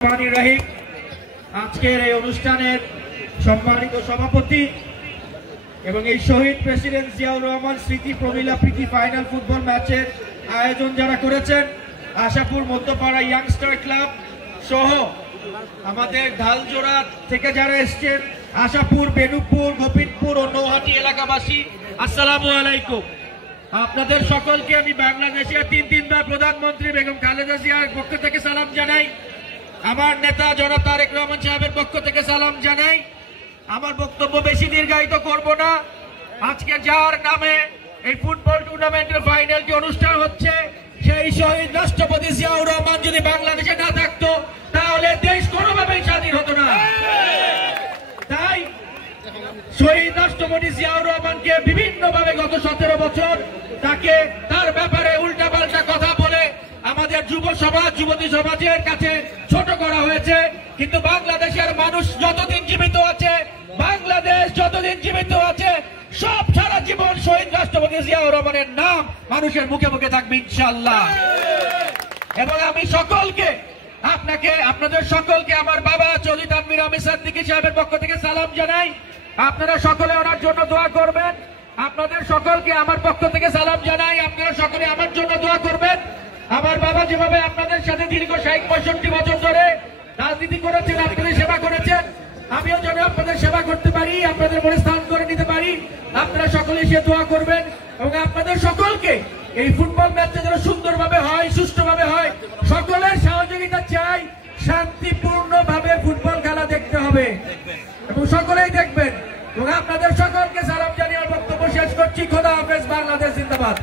রহিম আজকের এই অনুষ্ঠানের সম্মানিত সভাপতি এবং এই শহীদ প্রেসিডেন্ট জিয়াউর রহমান স্মৃতি প্রমিলা প্রীতি ফাইনাল ফুটবল ম্যাচের আয়োজন যারা করেছেন আশাপুর মধ্যপাড়া ইয়াংস্টার ক্লাব সহ আমাদের ঢালজোড়া থেকে যারা এসেছেন আশাপুর বেনুপুর গোবিন্দপুর ও নৌহাটি এলাকাবাসী আসসালামু আলাইকুম। আপনাদের সকলকে আমি বাংলাদেশের তিনবার প্রধানমন্ত্রী বেগম খালেদা জিয়ার পক্ষ থেকে সালাম জানাই, আমার নেতা জনাব তারেক রহমান সাহেবের পক্ষ থেকে সালাম জানাই। আমার বক্তব্য বেশি দীর্ঘায়িত করব না। আজকে যার নামে এই ফুটবল টুর্নামেন্টের ফাইনালটি অনুষ্ঠান হচ্ছে সেই শহীদ রাষ্ট্রপতি জিয়াউর রহমান যদি বাংলাদেশে না থাকতো তাহলে দেশ কোনোভাবেই স্বাধীন হতো না। তাই শহীদ রাষ্ট্রপতি জিয়াউর রহমানকে বিভিন্নভাবে গত 17 বছর তাকে তার ব্যাপারে উল্টাপাল্টা কথা বলে আমাদের যুব সমাজ যুবতী সমাজের কাছে ছোট করা হয়েছে, কিন্তু বাংলাদেশের মানুষ যতদিন জীবিত আছে, বাংলাদেশ যতদিন জীবিত আছে, সব সারা জীবন শহীদ রাষ্ট্রপতি জিয়াউর রহমানের নাম মানুষের মুখে মুখে থাকবে ইনশাআল্লাহ। এবং আমি সকলকে আপনাদের সকলকে আমার বাবা চৌধুরী তানভীর আহমেদ সিদ্দিকী সাহেবের পক্ষ থেকে সালাম জানাই। আপনারা সকলে ওনার জন্য দোয়া করবেন। আপনাদের সকলকে আমার পক্ষ থেকে সালাম জানাই, আপনারা সকলে আমার জন্য দোয়া করবেন। আমার বাবা যেভাবে আপনাদের সাথে দীর্ঘ 60-65 বছর ধরে রাজনীতি করেছেন, আপনাদের সেবা করেছেন, আমিও যেন আপনাদের সেবা করতে পারি, আপনাদের মনে স্থান করে নিতে পারি। আপনারা সকলে সে দোয়া করবেন এবং আপনাদের সকলকে এই ফুটবল ম্যাচটা যেন সুন্দরভাবে হয়, সুষ্ঠুভাবে হয়, সকলের সহযোগিতা চাই। শান্তিপূর্ণভাবে ফুটবল খেলা দেখতে হবে এবং সকলেই দেখবেন। এবং আপনাদের সকলকে সালাম জানিয়ে বক্তব্য শেষ করছি। খোদা হাফেজ। বাংলাদেশ জিন্দাবাদ।